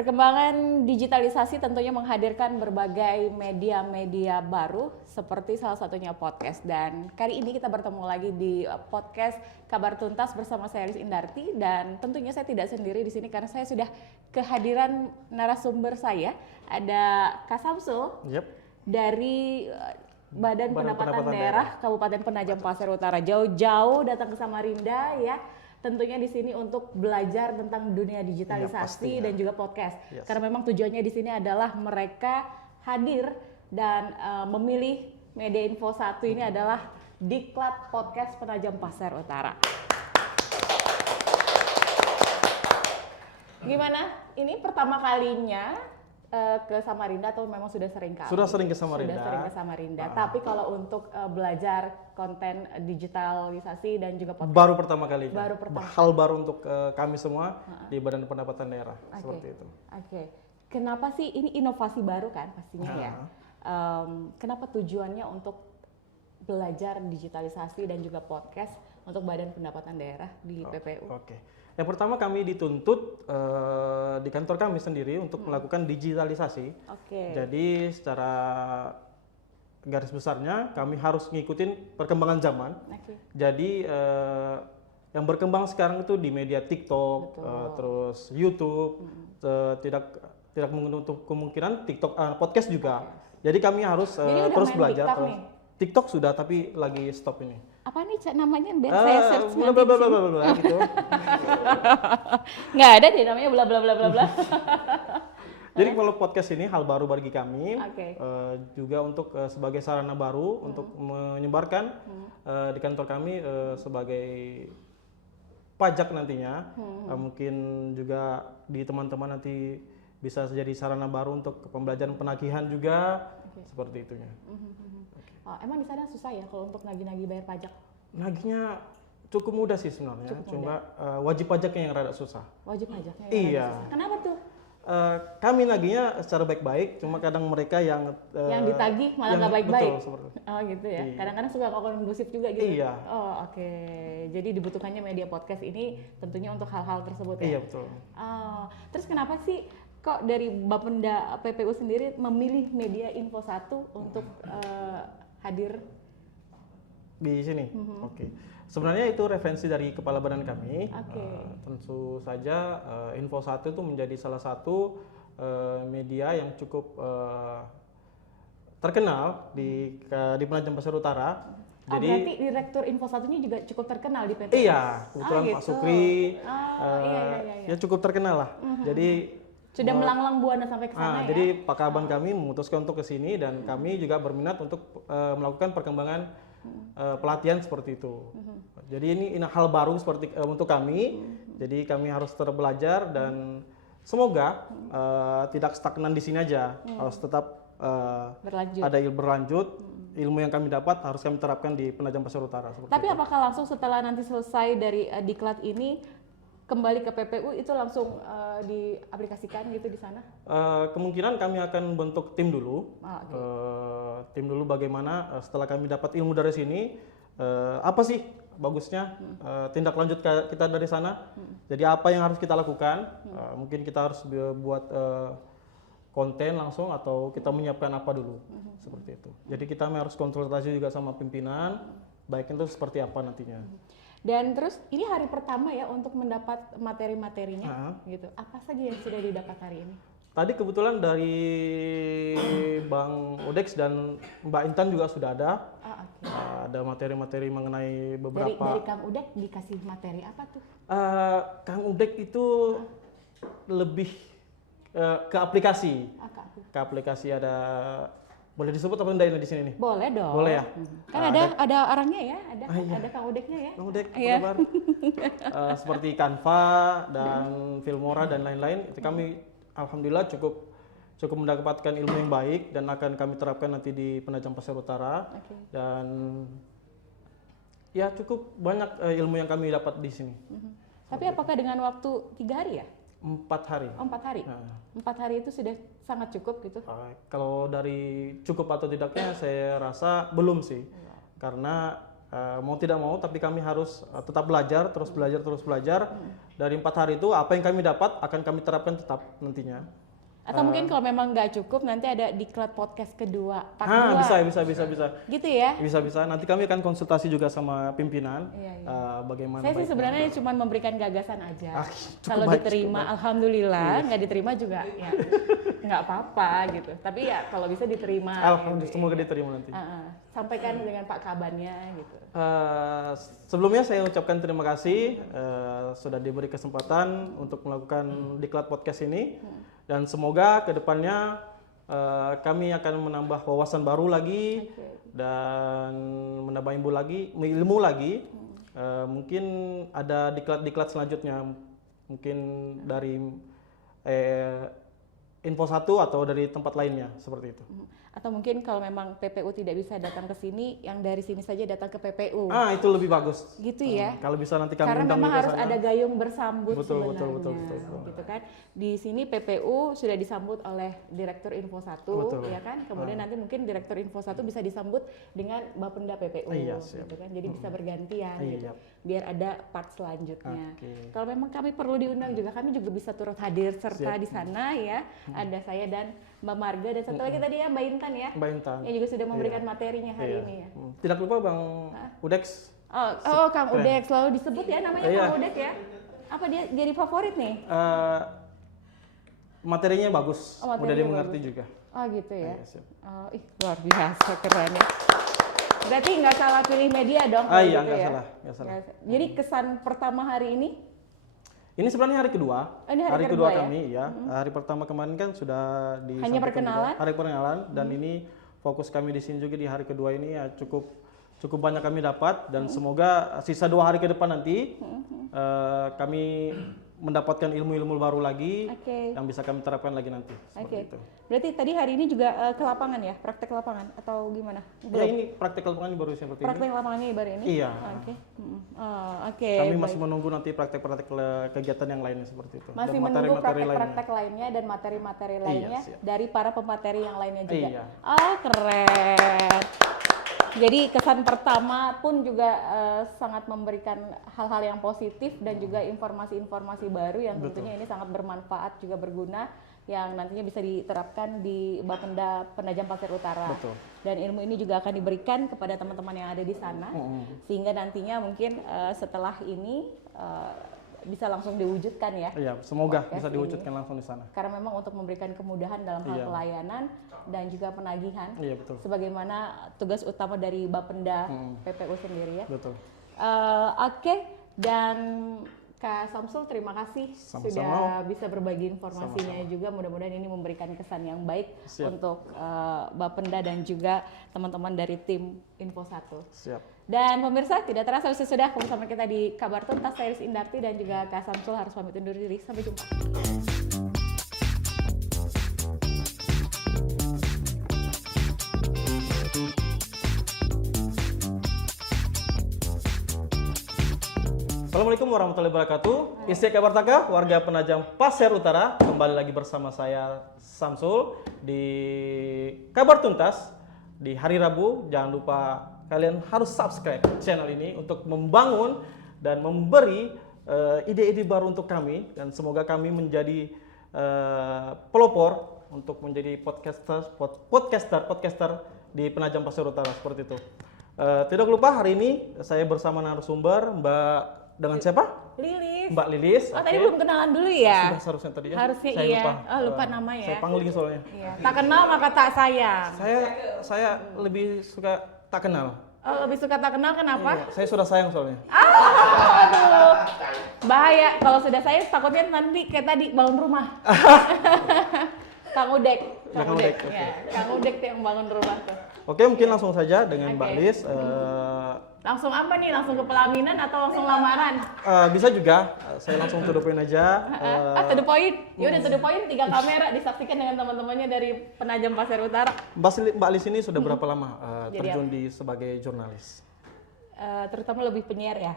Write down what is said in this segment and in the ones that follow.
Perkembangan digitalisasi tentunya menghadirkan berbagai media-media baru seperti salah satunya podcast. Dan kali ini kita bertemu lagi di podcast Kabar Tuntas bersama saya Aris Indarti, dan tentunya saya tidak sendiri di sini karena saya sudah kehadiran narasumber saya, ada Kak Samsul dari Badan Pendapatan Daerah Kabupaten Penajam Pasir Utara. Jauh-jauh datang ke Samarinda ya. Tentunya di sini untuk belajar tentang dunia digitalisasi dan juga podcast. Karena memang tujuannya di sini adalah mereka hadir dan memilih media info satu ini adalah Diklat Podcast Penajam Pasir Utara. Gimana? Ini pertama kalinya ke Samarinda atau memang sudah sering kali? Sudah sering ke Samarinda. Sudah sering ke Samarinda. Tapi kalau untuk belajar konten digitalisasi dan juga podcast, baru pertama kali. Hal baru untuk kami semua di Badan Pendapatan Daerah seperti itu. Kenapa sih ini inovasi baru kan pastinya ya? Kenapa tujuannya untuk belajar digitalisasi dan juga podcast untuk Badan Pendapatan Daerah di PPU? Yang pertama kami dituntut di kantor kami sendiri untuk melakukan digitalisasi. Jadi secara garis besarnya kami harus ngikutin perkembangan zaman. Jadi yang berkembang sekarang itu di media TikTok, terus YouTube, tidak menutup kemungkinan TikTok, podcast juga. Jadi kami harus terus belajar. TikTok sudah, tapi lagi stop ini. Apa nih namanya? Biar saya search gitu. Nggak ada deh namanya bla bla bla bla bla. Jadi kalau podcast ini hal baru bagi kami, juga untuk sebagai sarana baru untuk menyebarkan di kantor kami sebagai pajak nantinya. Mungkin juga di teman-teman nanti bisa jadi sarana baru untuk pembelajaran penagihan juga, seperti itunya. Emang di sana susah ya kalau untuk nagih-nagih bayar pajak? Nagihnya cukup mudah sih sebenarnya, cuma wajib pajaknya yang rada susah. Wajib pajaknya yang rada susah. Kenapa tuh? Kami nagihnya secara baik-baik, cuma kadang mereka yang ditagih malah nggak baik-baik. Betul, gitu ya. Kadang-kadang suka kondusif juga gitu. Jadi dibutuhkannya media podcast ini tentunya untuk hal-hal tersebut ya. Iya, betul. Terus kenapa sih kok dari Bapenda PPU sendiri memilih media info 1 untuk hadir di sini? Sebenarnya itu referensi dari kepala badan kami. Tentu saja Info 1 itu menjadi salah satu media yang cukup terkenal di Penajam Pasir Utara. Jadi berarti direktur Info 1-nya juga cukup terkenal di PPU? Iya, kebetulan Pak Sukri ya cukup terkenal lah. Jadi sudah melanglang buana sampai ke sana ya? Jadi Pak Kaban kami memutuskan untuk ke sini dan kami juga berminat untuk melakukan perkembangan pelatihan seperti itu. Jadi ini hal baru seperti untuk kami. Jadi kami harus terus belajar dan semoga tidak stagnan di sini aja. Harus tetap berlanjut. Ilmu yang kami dapat harus kami terapkan di Penajam Pasir Utara. Tapi apakah langsung setelah nanti selesai dari diklat ini kembali ke PPU itu langsung diaplikasikan gitu di sana? Kemungkinan kami akan bentuk tim dulu. Tim dulu bagaimana setelah kami dapat ilmu dari sini, apa sih bagusnya tindak lanjut kita dari sana. Jadi apa yang harus kita lakukan? Mungkin kita harus buat konten langsung atau kita menyiapkan apa dulu, seperti itu. Jadi kita harus konsultasi juga sama pimpinan, baiknya itu seperti apa nantinya. Dan terus ini hari pertama ya untuk mendapat materi-materinya gitu. Apa saja yang sudah didapat hari ini? Tadi kebetulan dari Bang Udex dan Mbak Intan juga sudah ada. Ada materi-materi mengenai beberapa. Dari Kang Udek dikasih materi apa tuh? Kang Udek itu lebih ke aplikasi. Ke aplikasi ada. Boleh disebut apa enggak ini di sini nih? Boleh dong. Boleh ya? Kan ada orangnya ya, ada Kang Udeknya ya. Kang Udek, apa kabar? Seperti Canva dan Filmora dan lain-lain, itu kami alhamdulillah cukup mendapatkan ilmu yang baik dan akan kami terapkan nanti di Penajam Pasir Utara. Dan ya cukup banyak ilmu yang kami dapat di sini. Tapi apakah dengan waktu 3 hari ya? 4 hari. 4 hari? 4 hari itu sudah sangat cukup gitu? Kalau dari cukup atau tidaknya saya rasa belum sih. Karena mau tidak mau, tapi kami harus tetap belajar, terus belajar. Dari 4 hari itu apa yang kami dapat akan kami terapkan tetap nantinya. Atau mungkin kalau memang nggak cukup nanti ada diklat podcast kedua, part 2. Bisa. Gitu ya? Bisa. Nanti kami akan konsultasi juga sama pimpinan. Bagaimana. Saya sih sebenarnya cuma memberikan gagasan aja. Kalau baik, diterima, alhamdulillah. Nggak diterima juga, ya nggak apa-apa gitu. Tapi ya kalau bisa diterima. Alhamdulillah, semoga diterima nanti. Sampaikan dengan Pak Kabannya gitu. Sebelumnya saya ucapkan terima kasih sudah diberi kesempatan untuk melakukan diklat podcast ini. Dan semoga kedepannya kami akan menambah wawasan baru lagi dan menambah ilmu lagi. Mungkin ada diklat-diklat selanjutnya, mungkin dari Info 1 atau dari tempat lainnya seperti itu. Atau mungkin kalau memang PPU tidak bisa datang ke sini, yang dari sini saja datang ke PPU. Itu lebih bagus. Gitu ya. Kalau bisa nanti kami karena undang memang harus sana. ada gayung bersambut Betul. gitu kan. Di sini PPU sudah disambut oleh Direktur Info 1, ya kan. Kemudian nanti mungkin Direktur Info 1 bisa disambut dengan Bapenda PPU, gitu kan. Jadi bisa bergantian gitu. Biar ada part selanjutnya. Kalau memang kami perlu diundang juga, kami juga bisa turut hadir serta di sana ya. Ada saya dan Mbak Marga dan satu lagi tadi ya Mbak Intan ya. Mbak Intan. Yang juga sudah memberikan materinya hari ini ya. Tidak lupa Bang Udex. Kang Udex selalu disebut ya namanya Kang Udex ya. Apa dia jadi favorit nih? Materinya bagus, mudah dimengerti juga. Oh gitu ya. Luar biasa, keren ya. Berarti nggak salah pilih media dong. Iya, nggak salah. Jadi kesan pertama hari ini? Ini sebenarnya hari kedua. Ini hari kedua ya? Kami ya. Hari pertama kemarin kan sudah hanya perkenalan. Hari perkenalan dan ini fokus kami di sini juga di hari kedua ini ya cukup banyak kami dapat dan semoga sisa 2 hari ke depan nanti kami mendapatkan ilmu-ilmu baru lagi yang bisa kami terapkan lagi nanti. Itu. Berarti tadi hari ini juga ke lapangan ya, praktek lapangan atau gimana? Ya ini praktek lapangan baru seperti ini. Praktek lapangannya baru ini? Iya. Kami masih menunggu nanti praktek-praktek kegiatan yang lainnya seperti itu. Masih menunggu praktek-praktek lainnya dan materi-materi lainnya dari para pemateri yang lainnya juga. Iya. Keren. Jadi kesan pertama pun juga sangat memberikan hal-hal yang positif dan juga informasi-informasi baru yang tentunya ini sangat bermanfaat juga berguna yang nantinya bisa diterapkan di Bapenda Penajam Pasir Utara. Betul. Dan ilmu ini juga akan diberikan kepada teman-teman yang ada di sana sehingga nantinya mungkin setelah ini bisa langsung diwujudkan ya. Iya, semoga bisa diwujudkan langsung di sana. Karena memang untuk memberikan kemudahan dalam hal pelayanan dan juga penagihan. Iya, betul. Sebagaimana tugas utama dari Bapenda PPU sendiri ya. Betul. Dan Kak Samsul terima kasih sudah bisa berbagi informasinya juga. Mudah-mudahan ini memberikan kesan yang baik untuk Bapenda dan juga teman-teman dari tim Info 1. Siap. Dan pemirsa, tidak terasa sudah bersama kita di Kabar Tuntas, saya Iris Indarti dan juga Kak Samsul harus pamit undur diri. Sampai jumpa. Assalamualaikum warahmatullahi wabarakatuh. Istiak Kabar Taka, warga Penajam Pasir Utara. Kembali lagi bersama saya Samsul di Kabar Tuntas di hari Rabu. Jangan lupa kalian harus subscribe channel ini untuk membangun dan memberi ide-ide baru untuk kami dan semoga kami menjadi pelopor untuk menjadi podcaster di Penajam Pasir Utara seperti itu. Tidak lupa hari ini saya bersama narasumber Mbak dengan siapa? Lilis. Mbak Lilis. Tadi belum kenalan dulu ya? Sudah seharusnya tadi ya. Harusnya saya iya. lupa. Lupa nama ya. Saya pangling soalnya. Iya. Tak kenal maka tak sayang. Saya lebih suka tak kenal. Lebih suka tak kenal kenapa? Iya, saya sudah sayang soalnya. Aduh. Bahaya. Kalau sudah sayang takutnya nanti kayak tadi bangun rumah. Kang Udek. Kang Udek. Ya, Kang Udek yang bangun rumah tuh. Oke, mungkin langsung saja dengan Mbak Lis. Langsung apa nih? Langsung ke pelaminan atau langsung lamaran? Bisa juga. Saya langsung to the point aja. To the point? Yaudah to the point, 3 kamera disaksikan dengan teman-temannya dari Penajam Pasir Utara. Mbak Lis ini sudah berapa lama terjun sebagai jurnalis? Terutama lebih penyiar ya.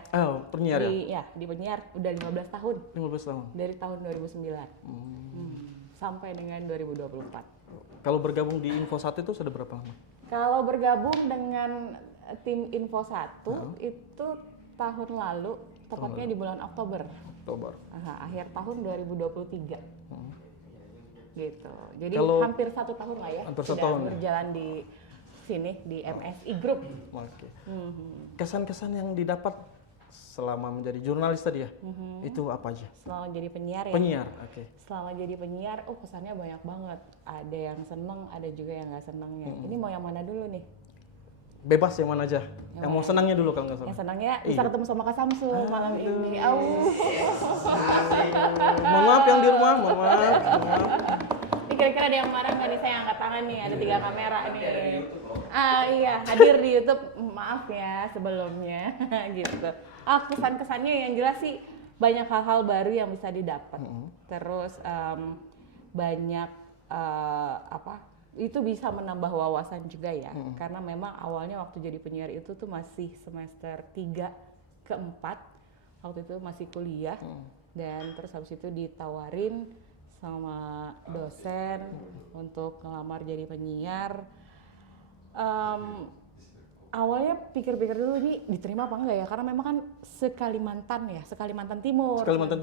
Penyiar ya? Di penyiar udah 15 tahun. 15 tahun? Dari tahun 2009. Sampai dengan 2024. Kalau bergabung di Info 1 itu sudah berapa lama? Kalau bergabung dengan tim Info 1 itu tahun lalu, tepatnya di bulan Oktober. Akhir tahun 2023. Gitu. Jadi hampir 1 tahun lah ya. Hampir 1 sudah tahun berjalan di sini di MSI Group. Oke. Kesan-kesan yang didapat selama menjadi jurnalis tadi ya, itu apa aja? Selama jadi penyiar ya? Penyiar, oke. Selama jadi penyiar, kesannya banyak banget. Ada yang seneng, ada juga yang nggak senengnya. Ini mau yang mana dulu nih? Bebas yang mana aja. Yang mau senangnya dulu kalau nggak salah. Yang senangnya bisa ketemu sama Kak Samsul malam ini. Mohon maaf yang di rumah, mohon maaf. Ini kira-kira ada yang marah nggak nih? Saya angkat tangan nih, ada 3 kamera nih. Iya, hadir di YouTube. Maaf ya sebelumnya, gitu. Kesan-kesannya yang jelas sih banyak hal-hal baru yang bisa didapat. Terus banyak itu bisa menambah wawasan juga ya. Karena memang awalnya waktu jadi penyiar itu tuh masih semester 3 ke 4. Waktu itu masih kuliah. Dan terus habis itu ditawarin sama dosen untuk ngelamar jadi penyiar. Awalnya pikir-pikir dulu nih diterima apa enggak ya, karena memang kan Sekalimantan Timur. Kalimantan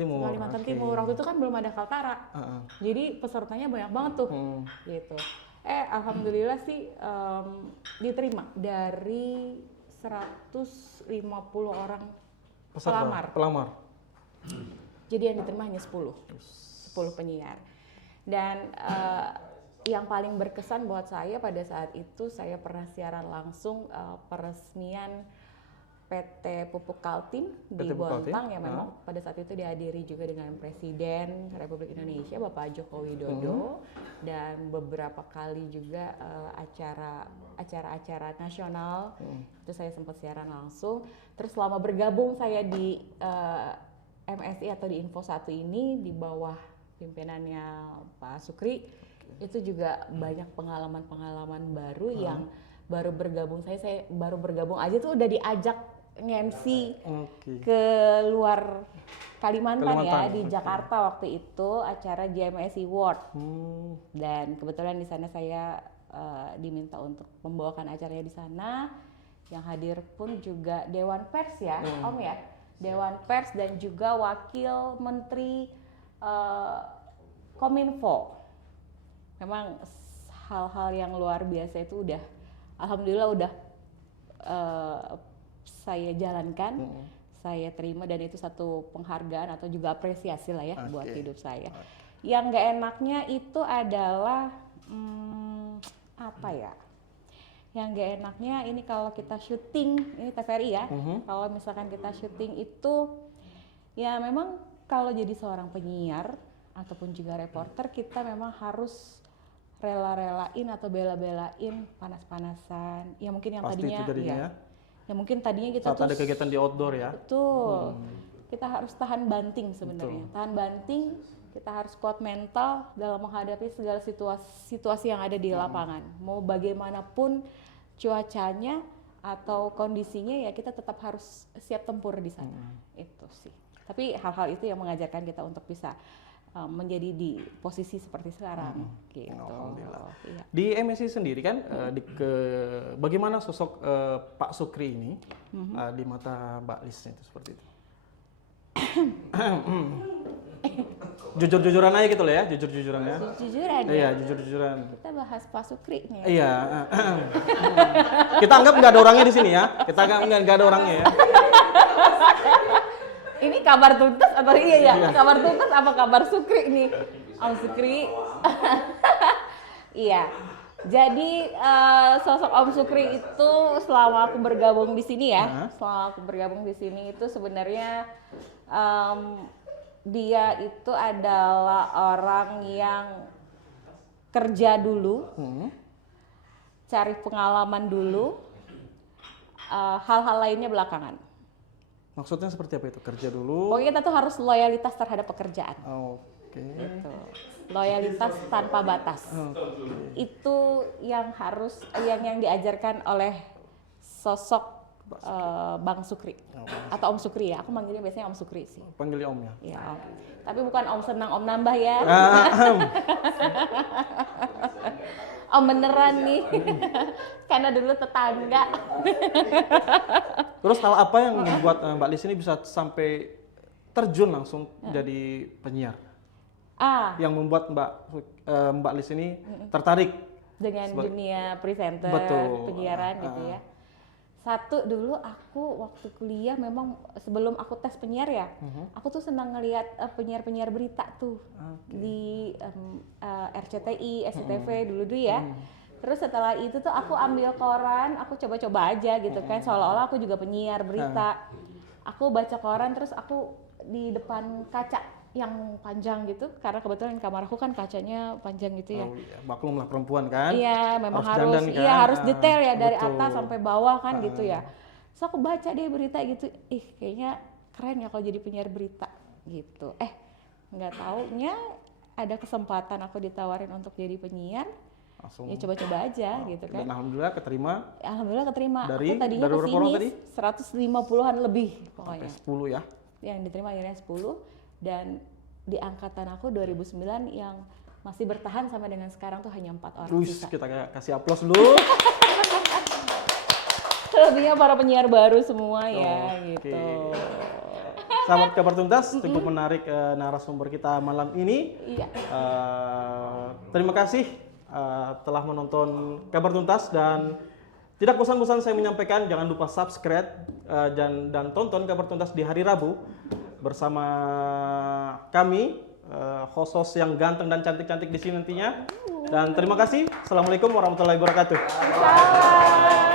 Timur. Waktu itu kan belum ada Kaltara. Jadi pesertanya banyak banget tuh. Gitu. Alhamdulillah sih diterima dari 150 orang pelamar. Jadi yang diterima hanya 10 penyiar. Dan yang paling berkesan buat saya pada saat itu, saya pernah siaran langsung peresmian PT Pupuk Kaltim di Bontang yang memang pada saat itu dihadiri juga dengan Presiden Republik Indonesia Bapak Joko Widodo, dan beberapa kali juga acara-acara nasional itu saya sempat siaran langsung. Terus selama bergabung saya di MSI atau di Info 1 ini di bawah pimpinannya Pak Sukri, itu juga banyak pengalaman-pengalaman baru yang baru bergabung. Saya baru bergabung aja tuh udah diajak nge-MC ke luar Kalimantan ya, di Jakarta waktu itu acara GMSI World. Dan kebetulan di sana saya diminta untuk membawakan acaranya di sana. Yang hadir pun juga Dewan Pers ya, Om ya. Dewan Pers dan juga Wakil Menteri Kominfo. Memang hal-hal yang luar biasa itu udah, alhamdulillah udah saya jalankan, saya terima, dan itu satu penghargaan atau juga apresiasi lah ya buat hidup saya. Yang nggak enaknya itu adalah apa ya? Yang nggak enaknya ini kalau kita syuting, ini TVRI ya, kalau misalkan kita syuting itu, ya memang kalau jadi seorang penyiar ataupun juga reporter, kita memang harus rela-relain atau bela-belain panas-panasan. Ya mungkin yang pasti tadinya ya mungkin tadinya kita saat ada kegiatan di outdoor ya. Betul. Kita harus tahan banting sebenarnya. Tahan banting, kita harus kuat mental dalam menghadapi segala situasi yang ada di lapangan. Mau bagaimanapun cuacanya atau kondisinya, ya kita tetap harus siap tempur di sana. Itu sih. Tapi hal-hal itu yang mengajarkan kita untuk bisa menjadi di posisi seperti sekarang, gitu. Alhamdulillah. Iya. Di MSI sendiri kan, bagaimana sosok Pak Sukri ini di mata Mbak Lis itu seperti itu? Jujur-jujuran aja gitu loh ya, jujur-jujuran ya. Jujur-jujuran. Iya, jujur-jujuran. Kita bahas Pak Sukri nih. Iya. Kita anggap nggak ada orangnya di sini ya. Kita anggap nggak ada orangnya ya. Ini kabar tuntas atau iya. Kabar tuntas apa kabar Sukri nih? Om Sukri. Iya. Jadi sosok Om Sukri itu selama aku bergabung di sini ya, itu sebenarnya dia itu adalah orang yang kerja dulu, cari pengalaman dulu, hal-hal lainnya belakangan. Maksudnya seperti apa itu? Kerja dulu? Pokoknya kita tuh harus loyalitas terhadap pekerjaan. Oke. Gitu. Loyalitas tanpa batas. Itu yang harus yang diajarkan oleh sosok Bang Sukri atau Om Sukri ya. Aku manggilnya biasanya Om Sukri sih. Panggilnya Om ya? Iya Om. Tapi bukan Om senang Om nambah ya. Oh beneran nih, karena dulu tetangga. Terus hal apa yang membuat Mbak Lis ini bisa sampai terjun langsung jadi penyiar? Yang membuat Mbak Lis ini tertarik dengan dunia presenter, penyiaran gitu ya. Satu, dulu aku waktu kuliah memang sebelum aku tes penyiar ya, aku tuh senang ngelihat penyiar-penyiar berita tuh di RCTI, SCTV dulu ya. Terus setelah itu tuh aku ambil koran, aku coba-coba aja gitu kan, seolah-olah aku juga penyiar berita. Aku baca koran terus aku di depan kaca yang panjang gitu, karena kebetulan kamar aku kan kacanya panjang gitu ya. Oh iya, maklum lah perempuan kan. Iya, memang harus dandan, kan? Iya harus detail ya dari betul. atas sampai bawah kan gitu ya. So aku baca deh berita gitu, kayaknya keren ya kalau jadi penyiar berita gitu. Nggak taunya ada kesempatan aku ditawarin untuk jadi penyiar. Langsung. Ya coba-coba aja gitu kan. Dan alhamdulillah keterima. Alhamdulillah keterima. Dari, aku tadinya dari berapa orang tadi? 150-an lebih pokoknya. Sampai 10 ya. Yang diterima akhirnya 10, dan di angkatan aku 2009 yang masih bertahan sampai dengan sekarang tuh hanya 4 orang sisa. Kita kasih aplaus dulu. Lebihnya para penyiar baru semua ya gitu. Sahabat Kabar Tuntas, cukup menarik narasumber kita malam ini. Iya. Terima kasih telah menonton Kabar Tuntas, dan tidak bosan-bosan saya menyampaikan jangan lupa subscribe dan tonton Kabar Tuntas di hari Rabu bersama kami, host-host yang ganteng dan cantik-cantik di sini nantinya. Dan terima kasih. Assalamualaikum warahmatullahi wabarakatuh. Salam.